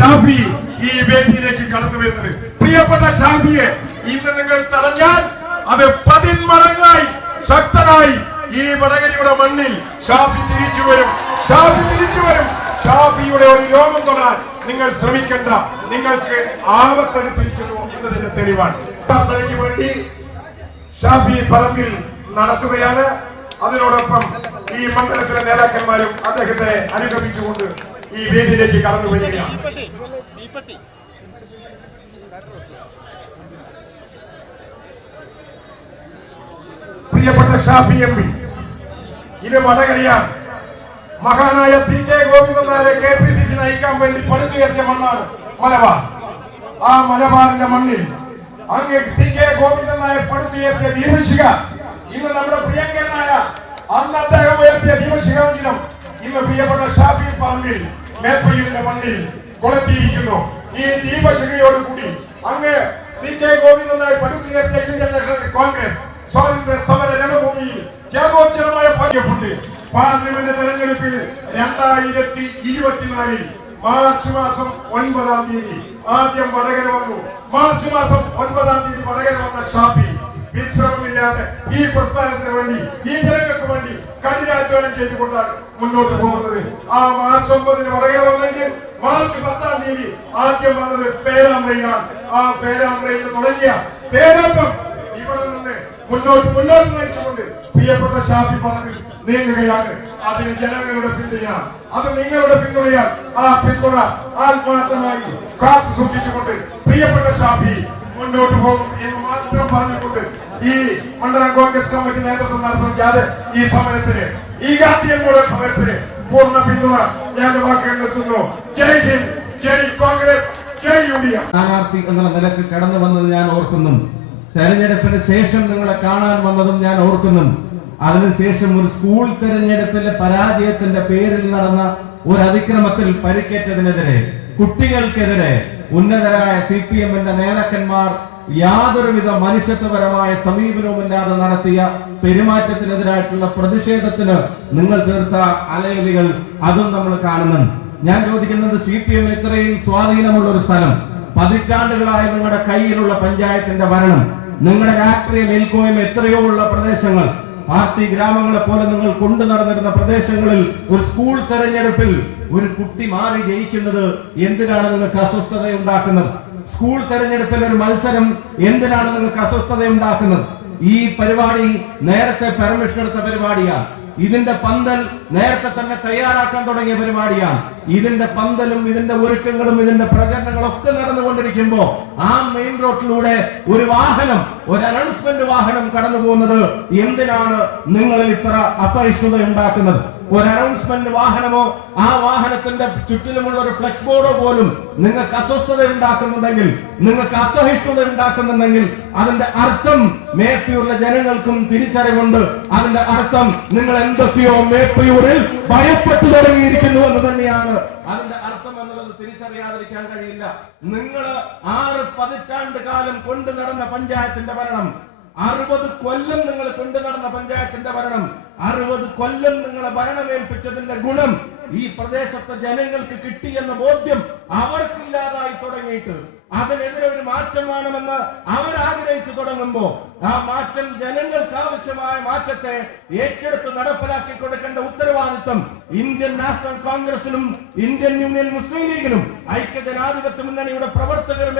ഷാഫി ഈ വേദിയിലേക്ക് കടന്നു വരുന്നത്. പ്രിയപ്പെട്ട ഷാഫിയെ ഇന്ന് നിങ്ങൾ തടഞ്ഞാൽ അത് പതിന്മടങ്ങായി ശക്തനായി ഈ വടകരിയുടെ മണ്ണിൽ ഷാഫി തിരിച്ചു വരും. ഷാഫി തിരിച്ചു വരും. ഷാഫിയുടെ ഒരു രോഗം തൊടാൻ നിങ്ങൾ ശ്രമിക്കേണ്ട. നിങ്ങൾക്ക് ആപത്തെടുത്തിരിക്കുന്നു എന്നതിന്റെ തെളിവാണ്. വേണ്ടി ഷാഫി പറമ്പിൽ നടക്കുകയാണ്. അതിനോടൊപ്പം ഈ മണ്ഡലത്തിലെ നേതാക്കന്മാരും അദ്ദേഹത്തെ അനുഗമിച്ചുകൊണ്ട് ഈ വേദിയിലേക്ക് കടന്നു വരികയാണ്. പ്രിയപ്പെട്ട ഷാഫി എം പി ഇത് വടകരയാണ് മഹാനായ സി കെ ഗോപികുമാരെ കെ പി സി സി നയിക്കാൻ വേണ്ടി പടുത്തുയർത്തിയ മണ്ണാണ് മലബാർ. ആ മലബാറിന്റെ മണ്ണിൽ അങ്ങ് സി കെ ഗോപിന്ദൻ നായർ പടുത്തുയർത്തിയ ദീപശിക ഇന്ന് നമ്മുടെ പ്രിയങ്കരനായ അന്ന് അദ്ദേഹം ഉയർത്തിയ ദീപശിഖാങ്കിലും ഇന്ന് പ്രിയപ്പെട്ട പറമ്പിൽ മേപ്പയ്യൂരിന്റെ മണ്ണിൽ കൊളത്തിയിരിക്കുന്നു. ഈ ദീപശിഖയോടുകൂടി അങ്ങ് സി കെ ഗോവിന്ദൻ നായർ പടുത്തുയർത്തിയ ഇന്ത്യൻ നാഷണൽ കോൺഗ്രസ് സ്വാതന്ത്ര്യ സമര രണഭൂമിയിൽ ത്യാഗോച്ചരമായ ഭാഗ്യമുണ്ട്. പാർലമെന്റ് തെരഞ്ഞെടുപ്പിൽ രണ്ടായിരത്തി ഇരുപത്തിനാലിൽ മാർച്ച് മാസം ഒൻപതാം തീയതി ആദ്യം വടകര വന്നു. മാർച്ച് മാസം ഒൻപതാം തീയതി വടകര വന്ന ഷാപ്പി വിശ്രമമില്ലാതെ ഈ പ്രസ്ഥാനത്തിന് വേണ്ടി ഈ ജനങ്ങൾക്ക് വേണ്ടി കഠിനാധ്വാനം ചെയ്തുകൊണ്ടാണ് മുന്നോട്ട് പോകുന്നത്. ആ മാർച്ച് ഒമ്പതിന് വടകര വന്നെങ്കിൽ മാർച്ച് പത്താം തീയതി ആദ്യം വന്നത് പേരാമ്പ്രയിലാണ്. ആ പേരാമ്പ്രയിൽ തുടങ്ങിയ തേരോട്ടം ഇവിടെ നിന്ന് മുന്നോട്ട് മുന്നോട്ട് നയിച്ചുകൊണ്ട് പ്രിയപ്പെട്ട ഷാഫി പറഞ്ഞു നീങ്ങുകയാണ്. അതിന് ജനങ്ങളുടെ പിന്തുണയാണ്. അത് നിങ്ങളുടെ പിന്തുണയാൽ ആ പിന്തുണ ആത്മാർത്ഥമായി കാത്തു സൂക്ഷിച്ചുകൊണ്ട് പ്രിയപ്പെട്ട ഷാഫി മുന്നോട്ട് പോകും എന്ന് മാത്രം പറഞ്ഞുകൊണ്ട് ഈ മണ്ഡലം കോൺഗ്രസ് കമ്മിറ്റി നേതൃത്വം നടത്തുന്ന ഈ സമരത്തിന് ഈ ഗാന്ധിയങ്ങളുടെ സമരത്തിന് പൂർണ പിന്തുണ ഞാൻ വാക്കുകൾ നിർത്തുന്നു Jai Hind Jai Congress Jai U D സ്ഥാനാർത്ഥി എന്നുള്ള നിലയ്ക്ക് കടന്നു വന്നത് ഞാൻ ഓർക്കുന്നു. തെരഞ്ഞെടുപ്പിന് ശേഷം നിങ്ങളെ കാണാൻ വന്നതും ഞാൻ ഓർക്കുന്നു. അതിനുശേഷം ഒരു സ്കൂൾ തെരഞ്ഞെടുപ്പിലെ പരാജയത്തിന്റെ പേരിൽ നടന്ന ഒരു അതിക്രമത്തിൽ പരിക്കേറ്റതിനെതിരെ കുട്ടികൾക്കെതിരെ ഉന്നതരായ സി പി എമ്മിന്റെ നേതാക്കന്മാർ യാതൊരുവിധ മനുഷ്യത്വപരമായ സമീപനവുമില്ലാതെ നടത്തിയ പെരുമാറ്റത്തിനെതിരായിട്ടുള്ള പ്രതിഷേധത്തിന് നിങ്ങൾ തീർത്ത അലയലികൾ അതും നമ്മൾ കാണുന്നുണ്ട്. ഞാൻ ചോദിക്കുന്നത് സി പി എമ്മിന് ഇത്രയും സ്വാധീനമുള്ള ഒരു സ്ഥലം പതിറ്റാണ്ടുകളായി നിങ്ങളുടെ കയ്യിലുള്ള പഞ്ചായത്തിന്റെ ഭരണം നിങ്ങളുടെ രാഷ്ട്രീയ മേൽക്കോയ്മ എത്രയോ ഉള്ള പ്രദേശങ്ങൾ പാർട്ടി ഗ്രാമങ്ങളെ പോലെ നിങ്ങൾ കൊണ്ടു നടന്നിരുന്ന പ്രദേശങ്ങളിൽ ഒരു സ്കൂൾ തെരഞ്ഞെടുപ്പിൽ ഒരു കുട്ടി മാറി ജയിക്കുന്നത് എന്തിനാണ് നിങ്ങൾക്ക് അസ്വസ്ഥത ഉണ്ടാക്കുന്നത് സ്കൂൾ തെരഞ്ഞെടുപ്പിൽ ഒരു മത്സരം എന്തിനാണ് നിങ്ങൾക്ക് അസ്വസ്ഥത ഉണ്ടാക്കുന്നത് ഈ പരിപാടി നേരത്തെ പെർമിഷൻ എടുത്ത പരിപാടിയാണ്. ഇതിന്റെ പന്തൽ നേരത്തെ തന്നെ തയ്യാറാക്കാൻ തുടങ്ങിയ പരിപാടിയാണ്. ഇതിന്റെ പന്തലും ഇതിന്റെ ഒരുക്കങ്ങളും ഇതിന്റെ പ്രചരണങ്ങളും ഒക്കെ നടന്നുകൊണ്ടിരിക്കുമ്പോ ആ മെയിൻ റോഡിലൂടെ ഒരു വാഹനം ഒരു അനൗൺസ്മെന്റ് വാഹനം കടന്നു പോകുന്നത് എന്തിനാണ് നിങ്ങളിൽ ഇത്ര അസഹിഷ്ണുത ഉണ്ടാക്കുന്നത്? ഒരു അനൗൺസ്മെന്റ് വാഹനമോ ആ വാഹനത്തിന്റെ ചുറ്റിലുമുള്ള ഒരു ഫ്ലെക്സ് ബോർഡോ പോലും നിങ്ങൾക്ക് അസ്വസ്ഥത ഉണ്ടാക്കുന്നുണ്ടെങ്കിൽ നിങ്ങൾക്ക് അസഹിഷ്ണുത ഉണ്ടാക്കുന്നുണ്ടെങ്കിൽ അതിന്റെ അർത്ഥം മേപ്പയൂരിലെ ജനങ്ങൾക്കും തിരിച്ചറിവുണ്ട്. അതിന്റെ അർത്ഥം നിങ്ങൾ എന്തൊക്കെയോ മേപ്പയൂരിൽ ഭയപ്പെട്ടു തുടങ്ങിയിരിക്കുന്നു എന്ന് തന്നെയാണ്. അതിന്റെ അർത്ഥം എന്നുള്ളത് തിരിച്ചറിയാതിരിക്കാൻ കഴിയില്ല. നിങ്ങൾ ആറ് പതിറ്റാണ്ട് കാലം കൊണ്ടു നടന്ന പഞ്ചായത്തിന്റെ ഭരണം അറുപത് കൊല്ലം നിങ്ങൾ കൊണ്ടു നടന്ന പഞ്ചായത്തിന്റെ ഭരണം അറുപത് കൊല്ലം നിങ്ങളെ ഭരണമേൽപ്പിച്ചതിന്റെ ഗുണം ഈ പ്രദേശത്തെ ജനങ്ങൾക്ക് കിട്ടിയെന്ന ബോധ്യം അവർക്കില്ലാതായി തുടങ്ങിയിട്ട്. അതിനെതിരെ ഒരു മാറ്റം വേണമെന്ന് അവർ ആഗ്രഹിച്ചു തുടങ്ങുമ്പോ ആ മാറ്റം ജനങ്ങൾക്ക് ആവശ്യമായ മാറ്റത്തെ ഏറ്റെടുത്ത് നടപ്പിലാക്കി കൊടുക്കേണ്ട ഉത്തരവാദിത്വം ഇന്ത്യൻ നാഷണൽ കോൺഗ്രസിനും ഇന്ത്യൻ യൂണിയൻ മുസ്ലിം ലീഗിനും ഐക്യജനാധിപത്യ മുന്നണിയുടെ പ്രവർത്തകരും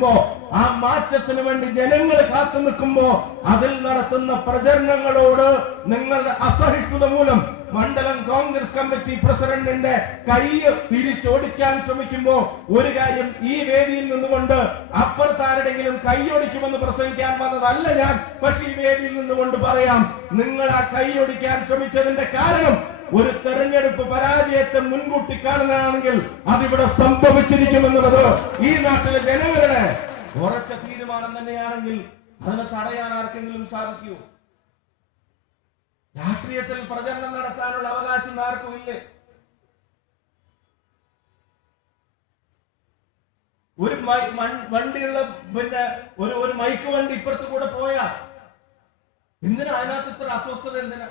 ഏറ്റെടുക്കുമ്പോ ആ മാറ്റത്തിന് വേണ്ടി ജനങ്ങൾ കാത്തു നിൽക്കുമ്പോ അതിൽ നടത്തുന്ന പ്രചരണങ്ങളോട് നിങ്ങളുടെ അസഹിഷ്ണുത മൂലം മണ്ഡലം കോൺഗ്രസ് കമ്മിറ്റി പ്രസിഡന്റിന്റെ കൈ തിരിച്ചോടിക്കാൻ ശ്രമിക്കുമ്പോ ഒരു കാര്യം ഈ വേദിയിൽ നിന്നുകൊണ്ട് അപ്പുറത്താരുടെങ്കിലും കൈയൊടിക്കുമെന്ന് പ്രസംഗിക്കാൻ വന്നതല്ല ഞാൻ പക്ഷെ ഈ വേദിയിൽ നിന്നുകൊണ്ട് പറയാം നിങ്ങൾ ആ കൈയൊടിക്കാൻ ശ്രമിച്ചതിന്റെ കാരണം ഒരു തെരഞ്ഞെടുപ്പ് പരാജയത്തെ മുൻകൂട്ടി കാണുന്നതാണെങ്കിൽ അതിവിടെ സംഭവിച്ചിരിക്കുമെന്നുള്ളത് ഈ നാട്ടിലെ ജനങ്ങളുടെ ഉറച്ച തീരുമാനം തന്നെയാണെങ്കിൽ അതിനെ തടയാൻ ആർക്കെങ്കിലും സാധിക്കൂ രാഷ്ട്രീയത്തിൽ പ്രചരണം നടത്താനുള്ള അവകാശം ആർക്കും ഇല്ലേ? ഒരു വണ്ടിയുള്ള പിന്നെ ഒരു ഒരു മൈക്ക് വണ്ടി ഇപ്പുറത്ത് കൂടെ പോയാ? എന്തിനാ അതിനകത്ത് ഇത്ര അസ്വസ്ഥത എന്തിനാ?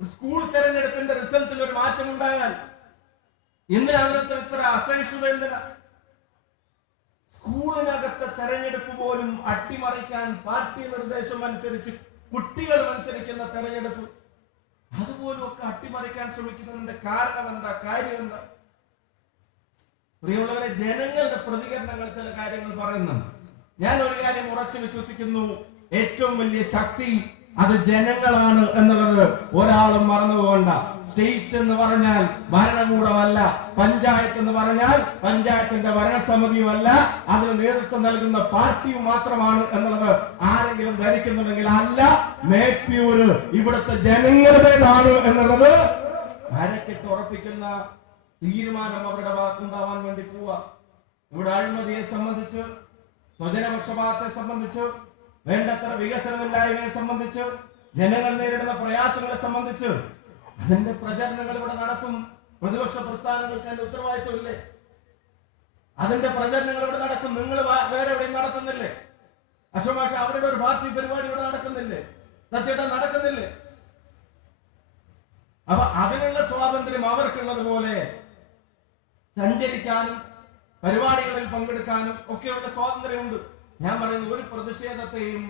സ്കൂൾ തെരഞ്ഞെടുപ്പിന്റെ റിസൾട്ടിൽ ഒരു മാറ്റം ഉണ്ടായാൽ എന്തിനാ അതിനകത്ത് ഇത്ര അസഹിഷ്ണുത എന്തിനാ സ്കൂളിനകത്തെ തെരഞ്ഞെടുപ്പ് പോലും അട്ടിമറിക്കാൻ പാർട്ടി നിർദ്ദേശം അനുസരിച്ച് കുട്ടികൾ മത്സരിക്കുന്ന തെരഞ്ഞെടുപ്പ്. അതുപോലും ഒക്കെ അട്ടിമറിക്കാൻ ശ്രമിക്കുന്നതിന്റെ കാരണം എന്താ? കാര്യം എന്താ? പ്രിയമുള്ളവരെ ജനങ്ങളുടെ പ്രതികരണങ്ങൾ ചില കാര്യങ്ങൾ പറയുന്നുണ്ട്. ഞാൻ ഒരു കാര്യം ഉറച്ചു വിശ്വസിക്കുന്നു. ഏറ്റവും വലിയ ശക്തി അത് ജനങ്ങളാണ് എന്നുള്ളത് ഒരാളും മറന്നു പോകണ്ട. സ്റ്റേറ്റ് എന്ന് പറഞ്ഞാൽ ഭരണകൂടമല്ല പഞ്ചായത്ത് എന്ന് പറഞ്ഞാൽ പഞ്ചായത്തിന്റെ ഭരണസമിതിയുമല്ല അതിന് നേതൃത്വം നൽകുന്ന പാർട്ടിയും മാത്രമാണ് എന്നുള്ളത് ആരെങ്കിലും ധരിക്കുന്നുണ്ടെങ്കിൽ അല്ല മേപ്പിയൂര് ഇവിടുത്തെ ജനങ്ങളുടേതാണ് എന്നുള്ളത് അരക്കിട്ട് ഉറപ്പിക്കുന്ന തീരുമാനം അവരുടെ ഭാഗത്തുണ്ടാവാൻ വേണ്ടി പോവാ. ഇവിടെ അഴിമതിയെ സംബന്ധിച്ച് സ്വജനപക്ഷപാതത്തെ സംബന്ധിച്ച് വേണ്ടത്ര വികസനമില്ലായ്മയെ സംബന്ധിച്ച് ജനങ്ങൾ നേരിടുന്ന പ്രയാസങ്ങളെ സംബന്ധിച്ച് അതിന്റെ പ്രചരണങ്ങൾ ഇവിടെ നടത്തും പ്രതിപക്ഷ പ്രസ്ഥാനങ്ങൾക്ക് അതിന്റെ ഉത്തരവാദിത്വമില്ലേ? അതിന്റെ പ്രചരണങ്ങൾ ഇവിടെ നടക്കും. നിങ്ങൾ വേറെ എവിടെയും നടത്തുന്നില്ലേ? അശ്വമാഷ അവരുടെ ഒരു പാർട്ടി പരിപാടി ഇവിടെ നടക്കുന്നില്ലേ? സത്യേട്ടൻ നടക്കുന്നില്ലേ? അപ്പൊ അതിനുള്ള സ്വാതന്ത്ര്യം അവർക്കുള്ളത് പോലെ സഞ്ചരിക്കാനും പരിപാടികളിൽ പങ്കെടുക്കാനും ഒക്കെയുള്ള സ്വാതന്ത്ര്യമുണ്ട്. ഞാൻ പറയുന്നു ഒരു പ്രതിഷേധത്തെയും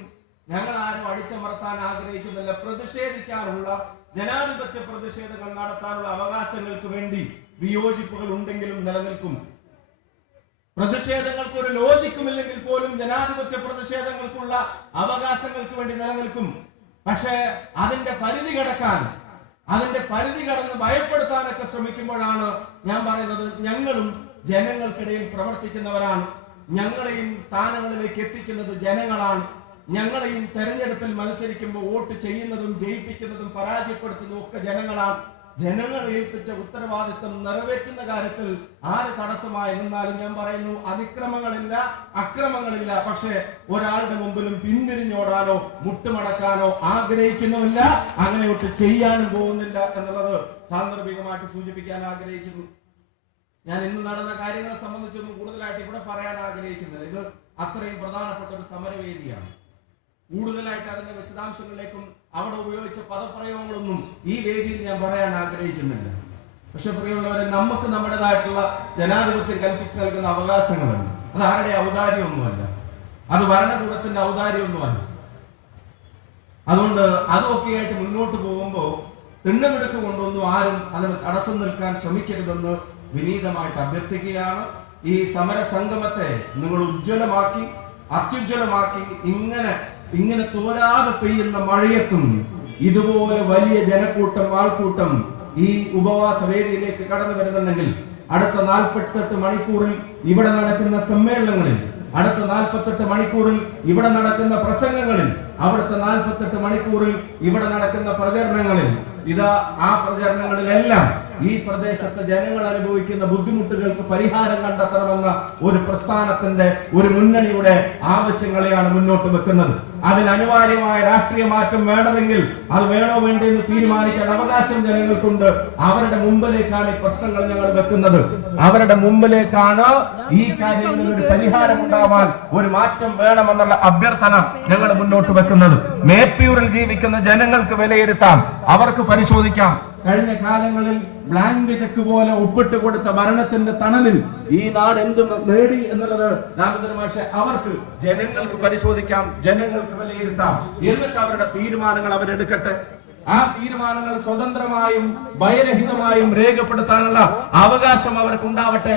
ഞങ്ങൾ ആരും അടിച്ചമർത്താൻ ആഗ്രഹിക്കുന്നില്ല. പ്രതിഷേധിക്കാനുള്ള ജനാധിപത്യ പ്രതിഷേധങ്ങൾ നടത്താനുള്ള അവകാശങ്ങൾക്ക് വേണ്ടി വിയോജിപ്പുകൾ ഉണ്ടെങ്കിലും നിലനിൽക്കും. പ്രതിഷേധങ്ങൾക്ക് ഒരു ലോജിക്കുമില്ലെങ്കിൽ പോലും ജനാധിപത്യ പ്രതിഷേധങ്ങൾക്കുള്ള അവകാശങ്ങൾക്ക് വേണ്ടി നിലനിൽക്കും. പക്ഷേ അതിന്റെ പരിധി കടക്കാൻ അതിന്റെ പരിധി കടന്ന് ഭയപ്പെടുത്താനൊക്കെ ശ്രമിക്കുമ്പോഴാണ് ഞാൻ പറയുന്നത് ഞങ്ങളും ജനങ്ങൾക്കിടയിൽ പ്രവർത്തിക്കുന്നവരാണ്. ഞങ്ങളെയും സ്ഥാനങ്ങളിലേക്ക് എത്തിക്കുന്നത് ജനങ്ങളാണ്. ഞങ്ങളെയും തെരഞ്ഞെടുപ്പിൽ മത്സരിക്കുമ്പോൾ വോട്ട് ചെയ്യുന്നതും ജയിപ്പിക്കുന്നതും പരാജയപ്പെടുത്തുന്നതും ഒക്കെ ജനങ്ങളാണ്. ജനങ്ങൾ ഏൽപ്പിച്ച ഉത്തരവാദിത്വം നിറവേറ്റുന്ന കാര്യത്തിൽ ആര് തടസ്സമായി നിന്നാലും ഞാൻ പറയുന്നു അതിക്രമങ്ങളില്ല അക്രമങ്ങളില്ല. പക്ഷെ ഒരാളുടെ മുമ്പിലും പിന്തിരിഞ്ഞോടാനോ മുട്ടുമടക്കാനോ ആഗ്രഹിക്കുന്നുമില്ല. അങ്ങനെ ഒട്ട് ചെയ്യാനും പോകുന്നില്ല എന്നുള്ളത് സാന്ദർഭികമായിട്ട് സൂചിപ്പിക്കാൻ ആഗ്രഹിക്കുന്നു. ഞാൻ ഇന്ന് നടന്ന കാര്യങ്ങളെ സംബന്ധിച്ചൊന്നും കൂടുതലായിട്ട് ഇവിടെ പറയാൻ ആഗ്രഹിക്കുന്നില്ല. ഇത് അത്രയും പ്രധാനപ്പെട്ട ഒരു സമരവേദിയാണ്. കൂടുതലായിട്ട് അതിന്റെ വിശദാംശങ്ങളിലേക്കും അവിടെ ഉപയോഗിച്ച പദപ്രയോഗങ്ങളൊന്നും ഈ വേദിയിൽ ഞാൻ പറയാൻ ആഗ്രഹിക്കുന്നില്ല. പക്ഷെ പ്രിയമുള്ളവരെ നമുക്ക് നമ്മുടേതായിട്ടുള്ള ജനാധിപത്യം കൽപ്പിച്ചു നൽകുന്ന അവകാശങ്ങളുണ്ട്. അത് ആരുടെ ഔദാര്യമൊന്നുമല്ല. അത് ഭരണകൂടത്തിന്റെ ഔദാര്യമൊന്നുമല്ല. അതുകൊണ്ട് അതൊക്കെയായിട്ട് മുന്നോട്ട് പോകുമ്പോൾ തിണ്ണമെടുക്ക് കൊണ്ടൊന്നും ആരും അതിന് തടസ്സം നിൽക്കാൻ ശ്രമിക്കരുതെന്ന് വിനീതമായിട്ട് അഭ്യർത്ഥിക്കുകയാണ്. ഈ സമര സംഗമത്തെ നിങ്ങൾ ഉജ്ജ്വലമാക്കി അത്യുജ്വലമാക്കി ഇങ്ങനെ ഇങ്ങനെ തോരാതെ പെയ്യുന്ന മഴയത്തും ഇതുപോലെ വലിയ ജനക്കൂട്ടം ആൾക്കൂട്ടം ഈ ഉപവാസ വേദിയിലേക്ക് കടന്നു വരുന്നുണ്ടെങ്കിൽ അടുത്ത നാൽപ്പത്തെട്ട് മണിക്കൂറിൽ ഇവിടെ നടക്കുന്ന സമ്മേളനങ്ങളിൽ അടുത്ത നാൽപ്പത്തെട്ട് മണിക്കൂറിൽ ഇവിടെ നടക്കുന്ന പ്രസംഗങ്ങളിൽ അവിടുത്തെ നാൽപ്പത്തെട്ട് മണിക്കൂറിൽ ഇവിടെ നടക്കുന്ന പ്രചരണങ്ങളിൽ ഇതാ ആ പ്രചരണങ്ങളിലെല്ലാം ഈ പ്രദേശത്തെ ജനങ്ങൾ അനുഭവിക്കുന്ന ബുദ്ധിമുട്ടുകൾക്ക് പരിഹാരം കണ്ടെത്തണമെന്ന ഒരു പ്രസ്ഥാനത്തിന്റെ ഒരു മുന്നണിയുടെ ആവശ്യങ്ങളെയാണ് മുന്നോട്ട് വെക്കുന്നത്. അതിന് അനിവാര്യമായ രാഷ്ട്രീയ മാറ്റം വേണമെങ്കിൽ അത് വേണോ വേണ്ടെന്ന് തീരുമാനിക്കാൻ അവകാശം ജനങ്ങൾക്കുണ്ട്. അവരുടെ മുമ്പിലേക്കാണ് ഈ പ്രശ്നങ്ങൾ ഞങ്ങൾ വെക്കുന്നത്. അവരുടെ മുമ്പിലേക്കാണ് ഈ കാര്യങ്ങളിൽ ഒരു പരിഹാരം ഉണ്ടാവാൻ ഒരു മാറ്റം വേണമെന്നുള്ള അഭ്യർത്ഥന ഞങ്ങൾ മുന്നോട്ട് വെക്കുന്നത്. മേപ്പിയൂരിൽ ജീവിക്കുന്ന ജനങ്ങൾക്ക് വിലയിരുത്താം. അവർക്ക് പരിശോധിക്കാം. കഴിഞ്ഞ കാലങ്ങളിൽ ബ്ലാങ്ക് ചെക്ക് പോലെ ഒപ്പിട്ട് കൊടുത്ത മരണത്തിന്റെ തണലിൽ ഈ നാട് എന്ത് നേടി എന്നുള്ളത് രാമചന്ദ്ര മാഷെ അവർക്ക് ജനങ്ങൾക്ക് പരിശോധിക്കാം ജനങ്ങൾക്ക് വിലയിരുത്താം. എന്നിട്ട് അവരുടെ തീരുമാനങ്ങൾ അവരെടുക്കട്ടെ. ആ തീരുമാനങ്ങൾ സ്വതന്ത്രമായും ഭയരഹിതമായും രേഖപ്പെടുത്താനുള്ള അവകാശം അവർക്ക് ഉണ്ടാവട്ടെ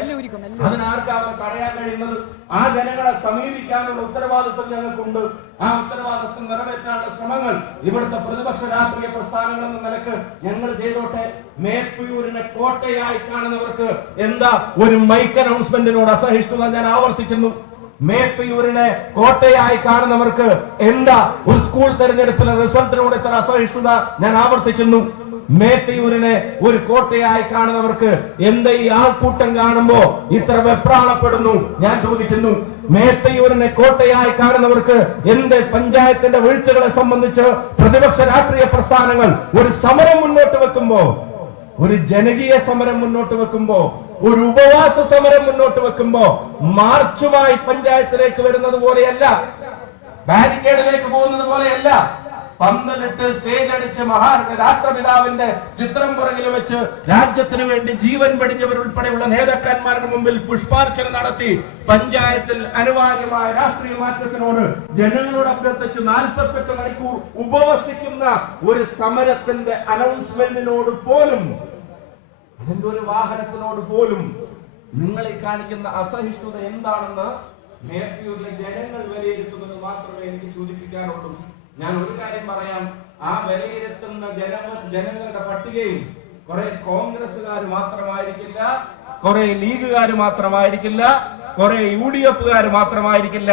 അതിനാർക്കാ അവർ തടയാൻ കഴിയുന്നത്? ആ ജനങ്ങളെ സമീപിക്കാനുള്ള ഉത്തരവാദിത്വം ഞങ്ങൾക്കുണ്ട്. ആ ഉത്തരവാദിത്വം നിറവേറ്റാനുള്ള ശ്രമങ്ങൾ ഇവിടുത്തെ പ്രതിപക്ഷ രാഷ്ട്രീയ പ്രസ്ഥാനങ്ങൾ എന്ന നിലയ്ക്ക് ഞങ്ങൾ ചെയ്തോട്ടെ. മേപ്പയൂരിനെ കോട്ടയായി കാണുന്നവർക്ക് എന്താ ഒരു മൈക്ക് അനൗൺസ്മെന്റിനോട് അസഹിഷ്ണുത ഞാൻ ആവർത്തിക്കുന്നു. മേപ്പയൂരിനെ കോട്ടയായി കാണുന്നവർക്ക് എന്താ ഒരു സ്കൂൾ തെരഞ്ഞെടുപ്പിലെ റിസൾട്ടിനോട് ഇത്ര അസഹിഷ്ണുത ഞാൻ ആവർത്തിക്കുന്നു? മേപ്പയൂരിനെ ഒരു കോട്ടയായി കാണുന്നവർക്ക് എന്താ ഈ ആൾക്കൂട്ടം കാണുമ്പോ ഇത്ര വെപ്രാളപ്പെടുന്നു? ഞാൻ ചോദിക്കുന്നു മേപ്പയൂരിനെ കോട്ടയായി കാണുന്നവർക്ക് എന്ത് പഞ്ചായത്തിന്റെ വീഴ്ചകളെ സംബന്ധിച്ച് പ്രതിപക്ഷ രാഷ്ട്രീയ പ്രസ്ഥാനങ്ങൾ ഒരു സമരം മുന്നോട്ട് വെക്കുമ്പോ ഒരു ജനകീയ സമരം മുന്നോട്ട് വെക്കുമ്പോ ഒരു ഉപവാസ സമരം മുന്നോട്ട് വെക്കുമ്പോ മാർച്ചുമായി പഞ്ചായത്തിലേക്ക് വരുന്നത് പോലെയല്ല ബാരിക്കേഡിലേക്ക് പോകുന്നത് പോലെയല്ല. പന്തലിട്ട് സ്റ്റേജ് അടിച്ച് മഹാ രാഷ്ട്രപിതാവിന്റെ ചിത്രം പുറകിൽ വെച്ച് രാജ്യത്തിന് വേണ്ടി ജീവൻ വെടിഞ്ഞവരുൾപ്പെടെയുള്ള നേതാക്കന്മാരുടെ മുമ്പിൽ പുഷ്പാർച്ചന നടത്തി പഞ്ചായത്തിൽ അനിവാര്യമായ രാഷ്ട്രീയ മാറ്റത്തിനോട് ജനങ്ങളോട് അഭ്യർത്ഥിച്ച് നാൽപ്പത്തെട്ട് മണിക്കൂർ ഉപവസിക്കുന്ന ഒരു സമരത്തിന്റെ അനൗൺസ്മെന്റിനോട് പോലും ഇതിന്റെ ഒരു വാഹനത്തിനോട് പോലും നിങ്ങളെ കാണിക്കുന്ന അസഹിഷ്ണുത എന്താണെന്ന് നേരത്തെയുള്ള ജനങ്ങൾ വിലയിരുത്തുന്നത് മാത്രമേ എനിക്ക് സൂചിപ്പിക്കാനുള്ളൂ. ഞാൻ ഒരു കാര്യം പറയാം. ആ വിലയിരുത്തുന്ന ജനങ്ങൾ ജനങ്ങളുടെ പട്ടികയിൽ കുറെ കോൺഗ്രസ്സുകാർ മാത്രമായിരിക്കില്ല കുറെ ലീഗുകാർ മാത്രമായിരിക്കില്ല കുറെ യു ഡി എഫുകാർ മാത്രമായിരിക്കില്ല.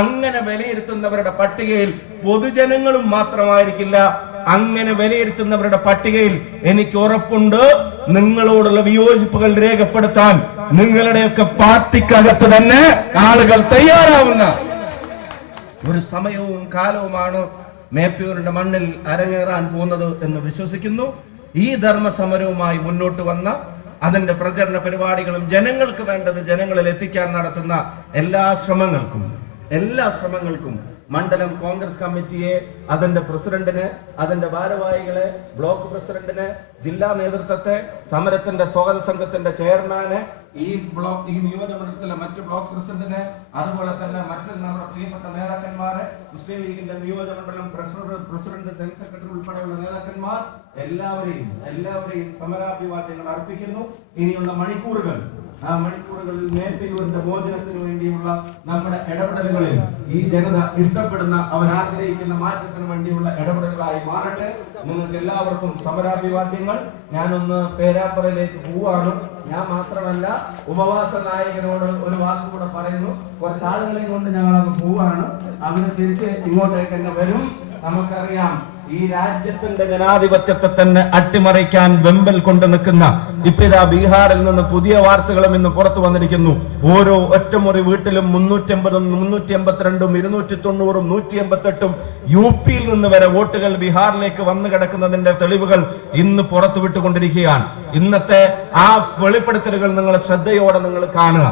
അങ്ങനെ വിലയിരുത്തുന്നവരുടെ പട്ടികയിൽ പൊതുജനങ്ങളും മാത്രമായിരിക്കില്ല. അങ്ങനെ വിലയിരുത്തുന്നവരുടെ പട്ടികയിൽ എനിക്ക് ഉറപ്പുണ്ട്. നിങ്ങളോടുള്ള വിയോജിപ്പുകൾ രേഖപ്പെടുത്താൻ നിങ്ങളുടെയൊക്കെ പാർട്ടിക്കകത്ത് തന്നെ ആളുകൾ തയ്യാറാവുന്ന ഒരു സമയവും കാലവുമാണ് മേപ്പൂരിന്റെ മണ്ണിൽ അരങ്ങേറാൻ പോകുന്നത് എന്ന് വിശ്വസിക്കുന്നു. ഈ ധർമ്മ സമരവുമായി മുന്നോട്ട് വന്ന അതിന്റെ പ്രചരണ പരിപാടികളും ജനങ്ങൾക്ക് വേണ്ടത് ജനങ്ങളിൽ എത്തിക്കാൻ നടത്തുന്ന എല്ലാ ശ്രമങ്ങൾക്കും എല്ലാ ശ്രമങ്ങൾക്കും മണ്ഡലം കോൺഗ്രസ് കമ്മിറ്റിയെ അതിന്റെ പ്രസിഡന്റിന് അതിന്റെ ഭാരവാഹികളെ ബ്ലോക്ക് പ്രസിഡന്റിന് ജില്ലാ നേതൃത്വത്തെ സമരത്തിന്റെ സ്വാഗത സംഘത്തിന്റെ ചെയർമാന് ഈ ബ്ലോക്ക് ഈ നിയോജകമണ്ഡലത്തിലെ മറ്റ് ബ്ലോക്ക് പ്രസിഡന്റിന് അതുപോലെ തന്നെ മറ്റ് നമ്മുടെ പ്രിയപ്പെട്ട നേതാക്കന്മാരെ മുസ്ലിം ലീഗിന്റെ നിയോജകമണ്ഡലം പ്രസിഡന്റ് ജനറൽ സെക്രട്ടറി ഉൾപ്പെടെയുള്ള നേതാക്കന്മാർ എല്ലാവരെയും എല്ലാവരെയും സമരാഭിവാദ്യങ്ങൾ അർപ്പിക്കുന്നു. ഇനിയുള്ള മണിക്കൂറുകൾ ആ മണിക്കൂറുകളിൽ മേപ്പയൂരിന്റെ മോചനത്തിന് വേണ്ടിയുള്ള നമ്മുടെ ഇടപെടലുകളിൽ ഈ ജനത ഇഷ്ടപ്പെടുന്ന അവൻ ആഗ്രഹിക്കുന്ന മാറ്റത്തിന് വേണ്ടിയുള്ള ഇടപെടലുകളായി മാറട്ടെ. നിങ്ങൾക്ക് എല്ലാവർക്കും സമരാഭിവാദ്യങ്ങൾ. ഞാനൊന്ന് പേരാപ്പറയിലേക്ക് പോവാണ് ഞാൻ മാത്രമല്ല ഉപവാസ നായകനോട് ഒരു വാക്കുകൂടെ പറയുന്നു. കുറച്ച് ആളുകളെയും കൊണ്ട് ഞങ്ങൾ അങ്ങ് പോവാണ് അവന് തിരിച്ച് ഇങ്ങോട്ടേക്ക് തന്നെ വരും. നമുക്കറിയാം ഈ രാജ്യത്തിന്റെ ജനാധിപത്യത്തെ തന്നെ അട്ടിമറിക്കാൻ വെമ്പൽ കൊണ്ട് നിൽക്കുന്ന ഇപ്പിതാ ബീഹാറിൽ നിന്ന് പുതിയ വാർത്തകളും ഇന്ന് പുറത്തു വന്നിരിക്കുന്നു. ഓരോ ഒറ്റമുറി വീട്ടിലും മുന്നൂറ്റമ്പതും മുന്നൂറ്റി എൺപത്തിരണ്ടും ഇരുന്നൂറ്റി തൊണ്ണൂറും നൂറ്റി എൺപത്തെട്ടും യു പിയിൽ നിന്ന് വരെ വോട്ടുകൾ ബീഹാറിലേക്ക് വന്നു കിടക്കുന്നതിന്റെ തെളിവുകൾ ഇന്ന് പുറത്തുവിട്ടുകൊണ്ടിരിക്കുകയാണ്. ഇന്നത്തെ ആ വെളിപ്പെടുത്തലുകൾ നിങ്ങൾ ശ്രദ്ധയോടെ നിങ്ങൾ കാണുക.